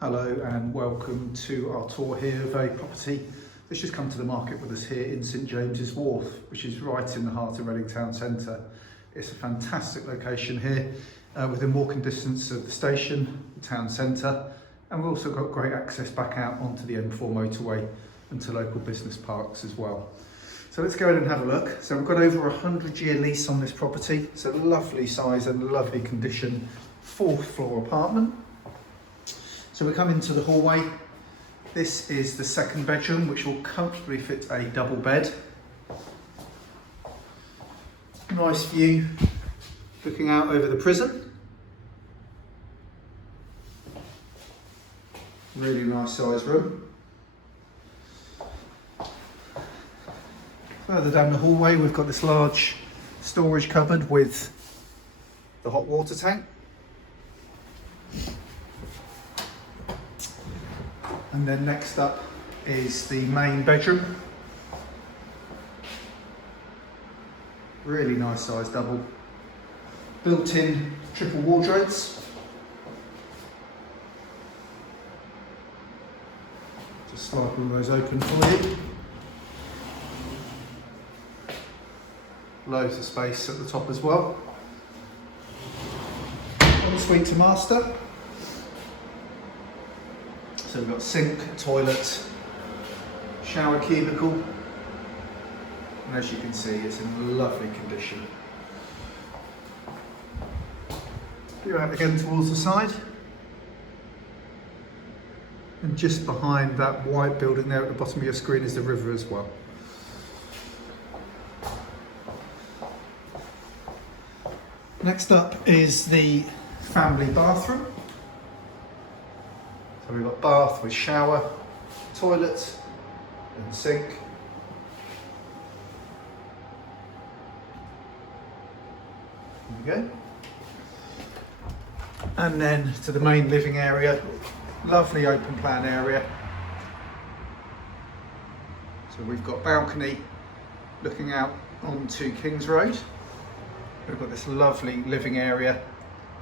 Hello and welcome to our tour here of a property that's just come to the market with us here in St James's Wharf, which is right in the heart of Reading town centre. It's a fantastic location here, within walking distance of the station, the town centre, and we've also got great access back out onto the M4 motorway and to local business parks as well. So let's go ahead and have a look. So we've got over a 100-year lease on this property. It's a lovely size and lovely condition, 4th floor apartment. So we come into the hallway. This is the second bedroom, which will comfortably fit a double bed. Nice view looking out over the prison. Really nice size room. Further down the hallway, we've got this large storage cupboard with the hot water tank. And then next up is the main bedroom. Really nice size double. Built-in triple wardrobes. Just slide all those open for you. Loads of space at the top as well. Ensuite to master. So we've got sink, toilet, shower cubicle, and as you can see, it's in lovely condition. Go out again towards the side, and just behind that white building there at the bottom of your screen is the river as well. Next up is the family bathroom. So we've got bath with shower, toilet and sink. There we go. And then to the main living area, lovely open plan area. So we've got balcony looking out onto Kings Road. We've got this lovely living area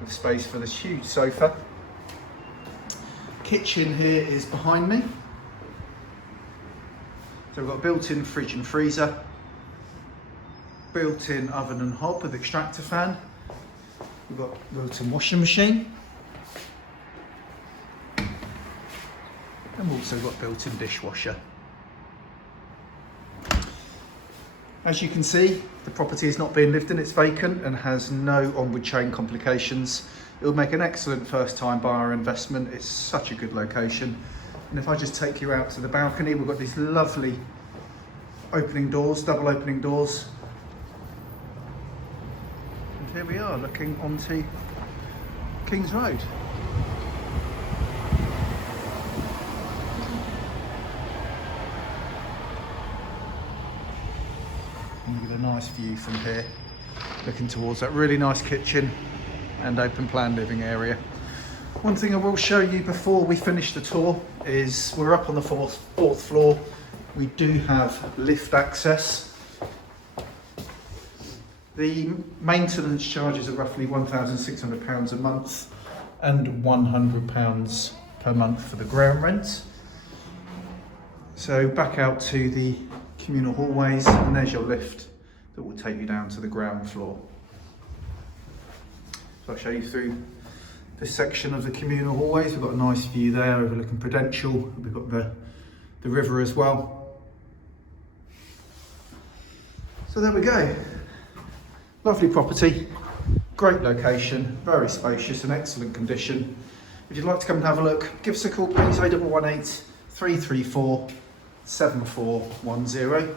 with space for this huge sofa. Kitchen here is behind me. So we've got a built-in fridge and freezer, built-in oven and hob with extractor fan. We've got built-in washing machine. And we've also got built-in dishwasher. As you can see, the property is not being lived in, it's vacant and has no onward chain complications. It will make an excellent first-time buyer investment. It's such a good location. And if I just take you out to the balcony, we've got these lovely opening doors, double opening doors. And here we are looking onto Kings Road. And we've got a nice view from here, looking towards that really nice kitchen and open plan living area. One thing I will show you before we finish the tour is we're up on the fourth floor. We do have lift access. The maintenance charges are roughly £1,600 a month and £100 per month for the ground rent. So back out to the communal hallways, and there's your lift that will take you down to the ground floor. So I'll show you through this section of the communal hallways. We've got a nice view there overlooking Prudential. We've got the river as well. So there we go. Lovely property, great location, very spacious and excellent condition. If you'd like to come and have a look, give us a call please, 0118 334 7410.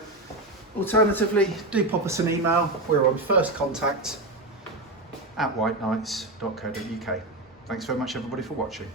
Alternatively, do pop us an email. We're on firstcontact@whiteknights.co.uk. Thanks very much everybody for watching.